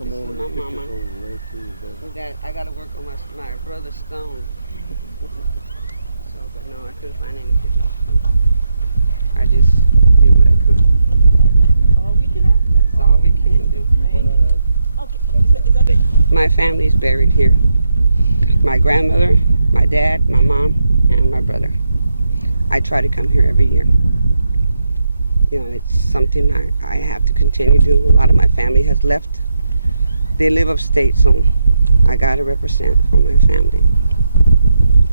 some more This is of the my pictures mama. over there too. I got to work on my brother's stone. So, but no, I couldn't find any pictures. I just did what I could. That's all we can ask. That's all we can do. Thank you. Okay, is that it? My family's buried here. My grandmother, my dad, my mom, and my brother. I try to come here every year. You know, it's something I have to continue to do. A lot of my family has left. They live upstate, so I got to represent for my family.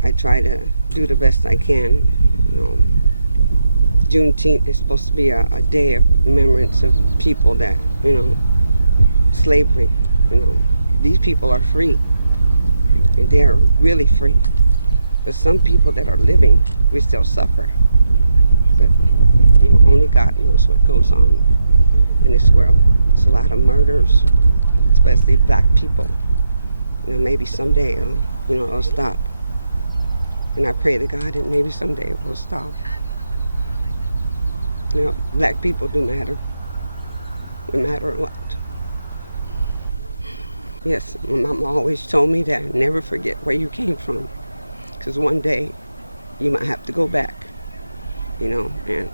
I try to do the best I can. You know, Juneteenth is supposed to be a day of remembrance of people that, you know, slavery, you know, these people are free. And they are really free. But some people that are living, we still suffer. But you know, only God knows what goes on in this world. It's a lot of murders, especially black people. You know, maybe someday it'll stop. And I pray to God that maybe someday it will stop. You know, black people do matter, no matter what. Yes, my mom always told me that never forget where you came from, because one day you might have to go back, you know, and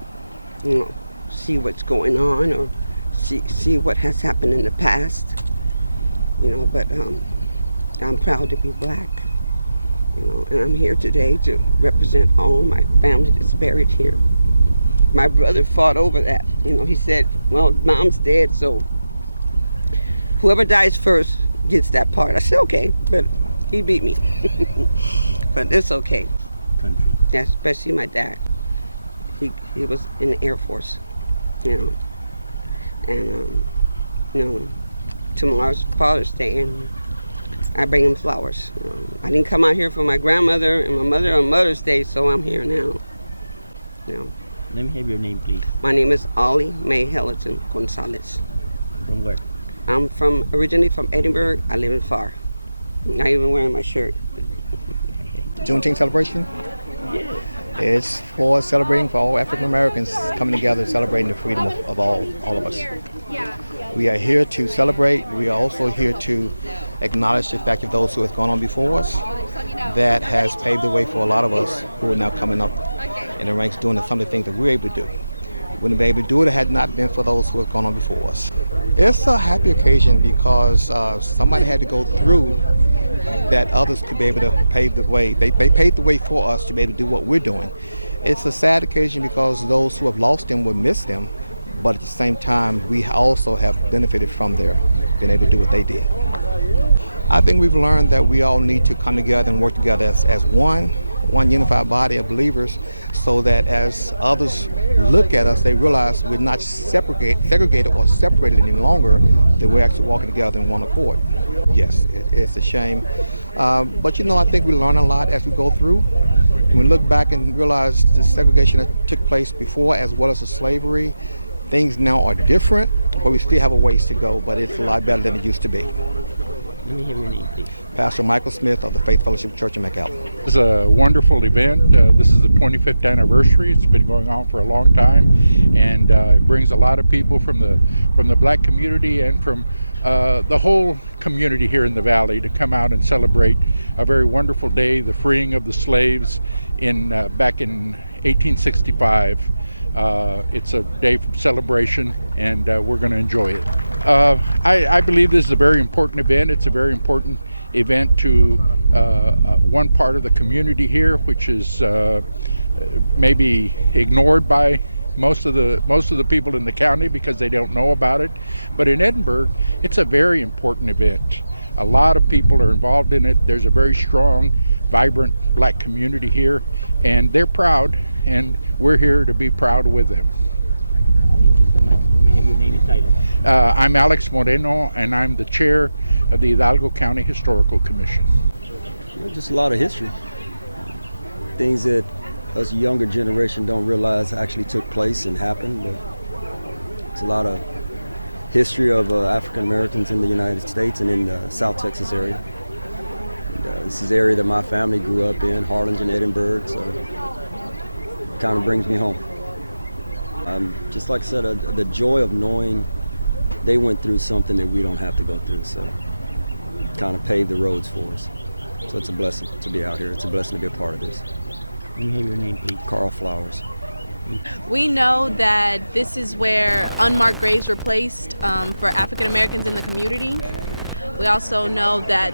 you know, see what's going on or see what has happened in the past, you know. But I'm proud to be black, you know, and I'm here today to represent all my family that's buried here. My brother fought over that, you know. He said, "Well, Mom's dead, so whoever dies first gets that part." I said, "Okay," but he beat me. But it's okay. Country. Yeah, especially my dad. He was in the Air Force, you know. And you know, tomorrow's Father's Day, and I bring him flowers. You know. I didn't come out here for my grandmother and my mother on Mother's Day, so I'm here now. You know. Let me have your name, please. My name is Ollie May Hellerton Gonzalez. From where? I'm originally from Edinburg. I live in Far. I'm not even wearing my shirt. Juneteenth celebration. It's for celebrating for all African Americans coming together, celebrating the freedom of all of us. We are here to celebrate. We are also here to acknowledge the fact of those who have gone on before us. That has paved the way for a lot of us who are now coming up in the ranks doing some of the things that we're able to do. Wouldn't be able to do it had not been for those who have gone on before us. It's a happy occasion because somebody had to go through that others could be able to pave the way. They paved the way for us to be able to do what we're doing. It's a sad occasion because those who have lost them will miss them, but at the same time, we also have benefited from their being able to do what they did. I think we've learned that we all need to come together and work together as one unified body of believers, so that as others look at us, they realize we're not segregated or separated any longer, that we're actually walking together in one accord. Yes, it's a shame. But you know, I think we learn a lot as we go through. When we look back and realize the segregation that took place before as well as the slavery, things now are different, but we still have a ways to go, but it's a lot better than it used to be. Let me have your name, please. Pastor Michael Smith of the Faith Fellowship Church in McAllen. It's a wonderful event. This is the 25th anniversary. It's been going on for a long time, and it brings a lot of people from the black community and from the whole community here in the valley to come out and celebrate a very wonderful day, the freeing of the slaves back in 1865. It's a day of celebration, and we're going to enjoy it. I believe this is a very important event. It's a very important event to one part of the community here, which is maybe ignored by most of the people in the county because they don't know about it. But in Edinburg, it's a very important event. A lot of people are involved in it. There's a very strong, vibrant black community here, and they're proud, and we're here to be proud with them. Let me have your name and title. I'm Alex Moreno, and I'm the chair of the Hidalgo County Historical Commission. Just a lot of history. Things that us younger generation don't realize actually took place and happened. But it's a lot of history of African Americans in the United States and in the South Texas area. And, this is the area that my family grew up in, Harlingen, Edinburg, so it kind of brings me home. Just like I said, the joy of knowing they went through something that we don't have to go through, so kind of paved the roads for us. So it's a blessing to be out here. It's a blessing to be a part of this. Let me have your name, please. Carl Flowers. We know that this is where unmarked graves were placed for African Americans in the community. We also know that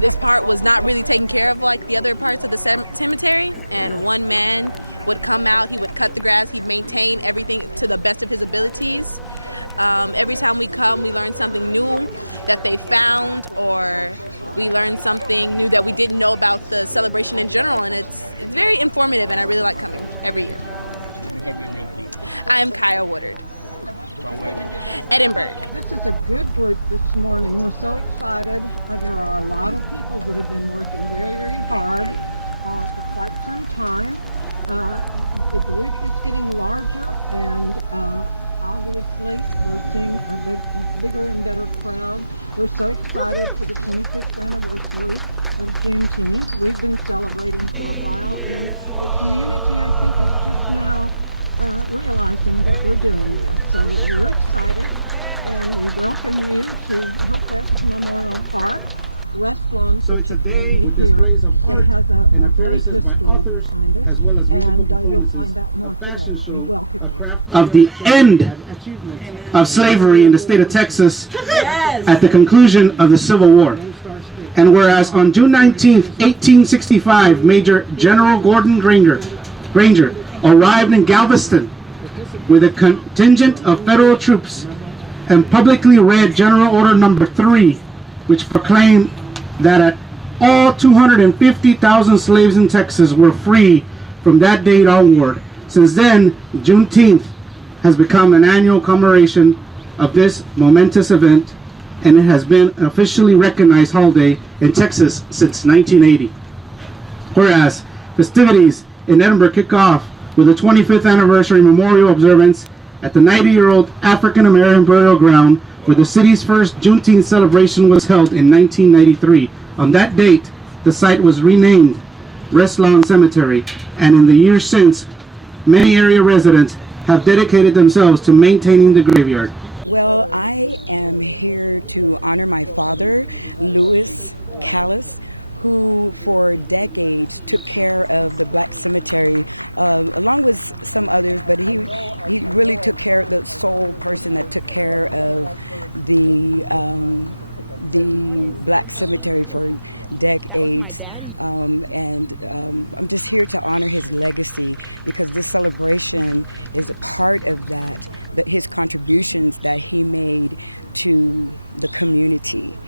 this part was not really taken care of like the other parts of the cemetery, and one man would come out, he would cut the grass, he'd maintain everything to the best of his abilities. Every time we come, we learn something new that they found, or we learn something new that we didn't know about the celebration in general, and it's very informative, and I really like coming every year. Let me have your name, please. I am Kaya Woodard. From where? Edinburg. This is a good group this morning. We're so excited. There are a lot of people that have been working very, very hard for quite some time. The group is getting larger, and obviously we're seeing a bigger and better crowd. We're so excited for the 25th anniversary of Juneteenth. We've been celebrating for a while, and the community, I think, is just now realizing that we're doing this. So we're excited, and we welcome you to Hillcrest Memorial Park, West Lawn particularly here, that has a great history behind it, and you'll find out more today. We welcome you. Of the end of slavery in the state of Texas at the conclusion of the Civil War. And whereas on June 19th, 1865, Major General Gordon Granger arrived in Galveston with a contingent of federal troops and publicly read General Order Number 3, which proclaimed that all 250,000 slaves in Texas were free from that date onward. Since then, Juneteenth has become an annual commemoration of this momentous event, and it has been an officially recognized holiday in Texas since 1980. Whereas festivities in Edinburg kick off with the 25th anniversary memorial observance at the 90-year-old African American burial ground where the city's first Juneteenth celebration was held in 1993. On that date, the site was renamed West Lawn Cemetery, and in the years since, many area residents have dedicated themselves to maintaining the graveyard. Well, I am here to honor my father, Louis Callis, who for decades took care of the Black Cemetery, along with some others, but he really took care of the sole person that took care of the Black Cemetery for decades. I'm just here to honor his legacy, because this celebration is a part of that, his contributions that he made to the community.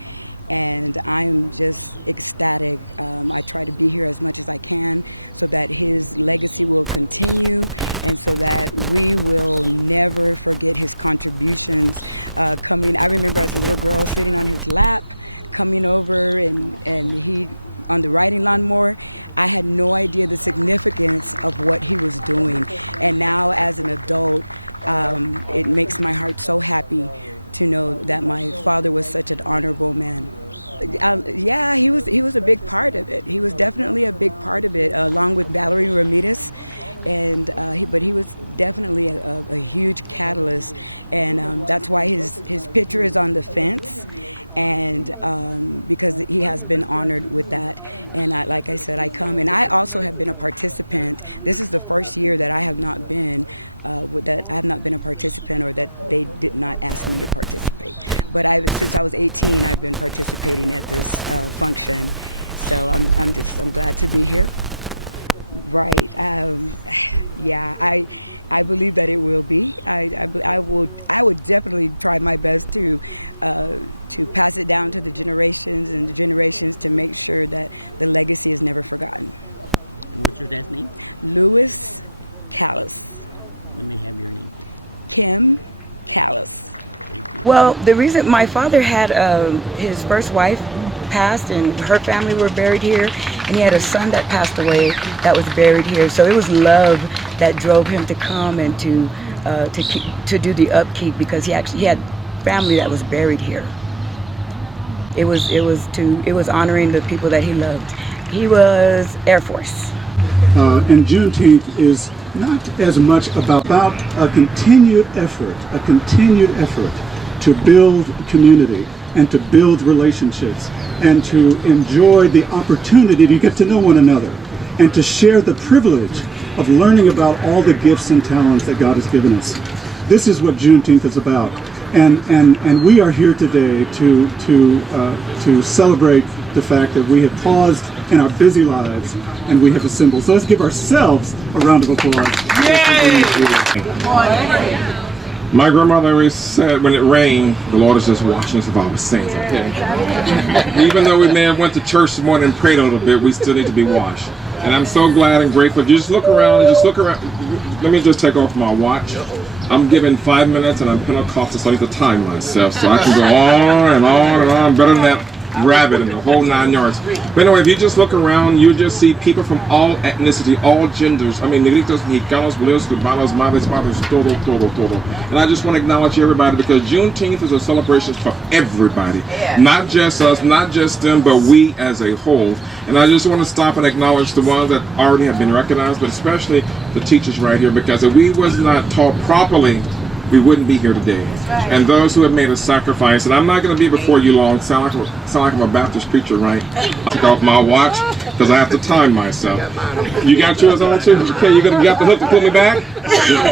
And I'm just ecstatic. I try to be here as much as I can so that his legacy will continue, and so that we will never forget his contributions. I remember as a little girl sitting on his lap, coming over, and he on the riding lawnmower. I had no idea the significance of what he was doing, and now as an adult, it makes my heart so happy to know that my father was such an honorable man. Yeah, he was a big part of it. He was definitely a big part of it, along with Valerie Ramirez. And but he was definitely a huge catalyst, and that's why his picture is on the fence, and because he has been honored with that. And like I said, I come, and I also have been a participant. This is the first year that I have not been a participant, or that they did not ask me to participate. But since I was 18, I've been participating at this function, so I'm glad to be here. Right. Yeah, I believe that it will be. I would definitely try my best to pass it down to the generations to make sure that the legacy is never forgotten. What's your dad's name? Louis Callis. Let me have your name. Kim Callis. Well, the reason my father had his first wife passed, and her family were buried here, and he had a son that passed away that was buried here. So it was love that drove him to come and to do the upkeep, because he had family that was buried here. It was honoring the people that he loved. He was Air Force. And Juneteenth is not as much about a continued effort to build community and to build relationships and to enjoy the opportunity to get to know one another and to share the privilege of learning about all the gifts and talents that God has given us. This is what Juneteenth is about. And we are here today to celebrate the fact that we have paused in our busy lives and we have assembled. So let's give ourselves a round of applause. My grandmother always said when it rained, the Lord is just washing us of our sins, okay? Even though we may have went to church this morning and prayed a little bit, we still need to be washed. And I'm so glad and grateful. Just look around. Let me just take off my watch. I'm given 5 minutes and I'm Pentecostal, so I need to time myself so I can go on and on and on, better than that rabbit in the whole 9 yards. But anyway, if you just look around, you just see people from all ethnicity, all genders. I mean, negritos, mexicanos, blues, cubanos, madres, padres, todo. And I just want to acknowledge everybody because Juneteenth is a celebration for everybody. Not just us, not just them, but we as a whole. And I just want to stop and acknowledge the ones that already have been recognized, but especially the teachers right here, because if we was not taught properly, we wouldn't be here today. And those who have made a sacrifice, and I'm not going to be before you long, sound like I'm a Baptist preacher, right? I took off my watch because I have to time myself. You got yours on too? Okay, you got the hook to pull me back?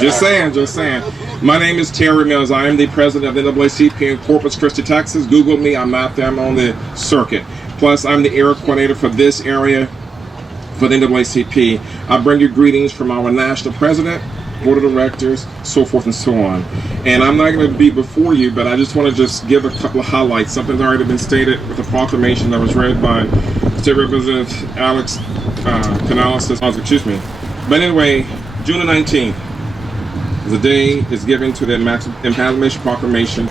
Just saying. My name is Terry Mills. I am the president of the NAACP in Corpus Christi, Texas. Google me, I'm out there, I'm on the circuit. Plus, I'm the area coordinator for this area for the NAACP. I bring you greetings from our national president, board of directors, so forth and so on. And I'm not going to be before you, but I just want to just give a couple of highlights. Something's already been stated with the proclamation that was read by State Representative Alex Canales. Excuse me. But anyway, June 19th, the day is given to the Emancipation Proclamation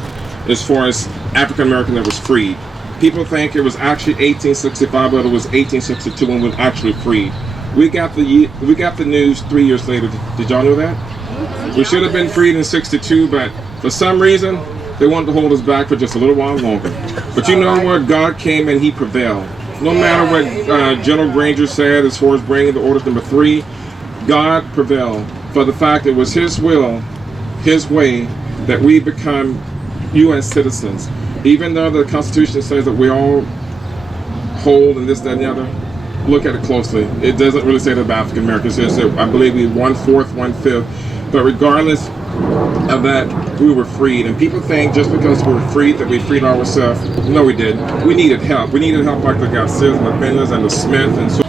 as far as African American that was freed. People think it was actually 1865, but it was 1862 when we were actually freed. We got the news 3 years later. Did y'all know that? We should have been freed in 62, but for some reason, they wanted to hold us back for just a little while longer. But you know what? God came and he prevailed. No matter what General Granger said as far as bringing the orders number 3, God prevailed for the fact it was his will, his way, that we become U.S. citizens. Even though the Constitution says that we all hold and this, that, and the other, look at it closely. It doesn't really say that about African Americans. It says that I believe we 1/4, 1/5. But regardless of that, we were freed. And people think just because we were freed that we freed ourselves. No, we didn't. We needed help. We needed help like the Garcias and the Benders and the Smith and so